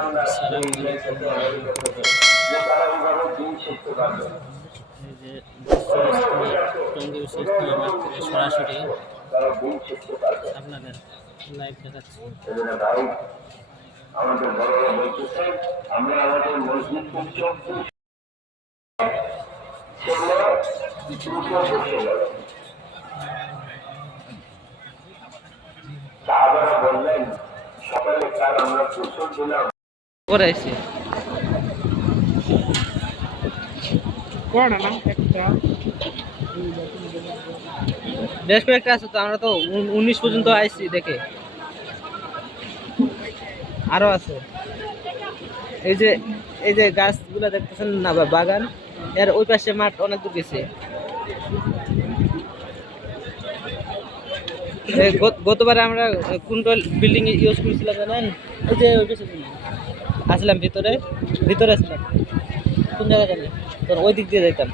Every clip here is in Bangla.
আসসালামু আলাইকুম এই যে টঙ্গী বিশ্ব ইজতেমা মাঠ থেকে সরাসরি আপনাদের লাইভ দেখাচ্ছি। আমাদের বড়রা বলতেছে আমরা আমাদের মসজিদ করছি সাহাবারা বললেন সকালে কাল আমরা প্রচুর দিলাম করাইছে বেশ কয়েকটা আছে তো, আমরা তো 19 পর্যন্ত আইছি দেখে, আরো আছে। এই যে গাছগুলা দেখতেছেন না, বাগান, এর ওই পাশে মাঠ অনেক দূর গেছে। গতবারে আমরা কোনটা বিল্ডিং ইউজ করেছিলাম জানেন? এই যে ওই পাশে আসলাম, ভিতরে আসলাম, কোন জায়গায় জানেন? তোর ওই দিক দিয়ে যাইতাম।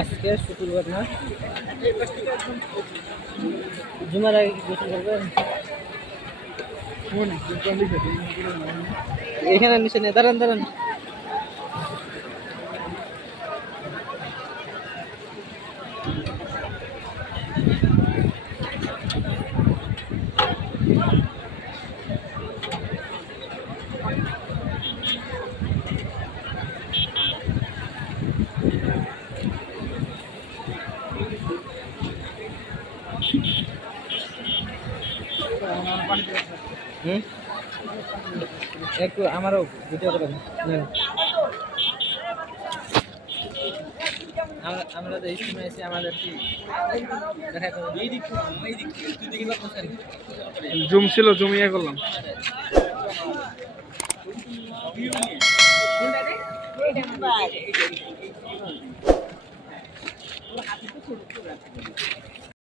আজকে শুক্রবার না, জুমার আগে কি গোসল করবেন? এখানে নিচে নেই, দাঁড়ান। একটু আমারও ভিডিও করেন। আমরা তো ইস্তেমা এসে আমাদের কি জুম ছিল, জমিয়ে করলাম।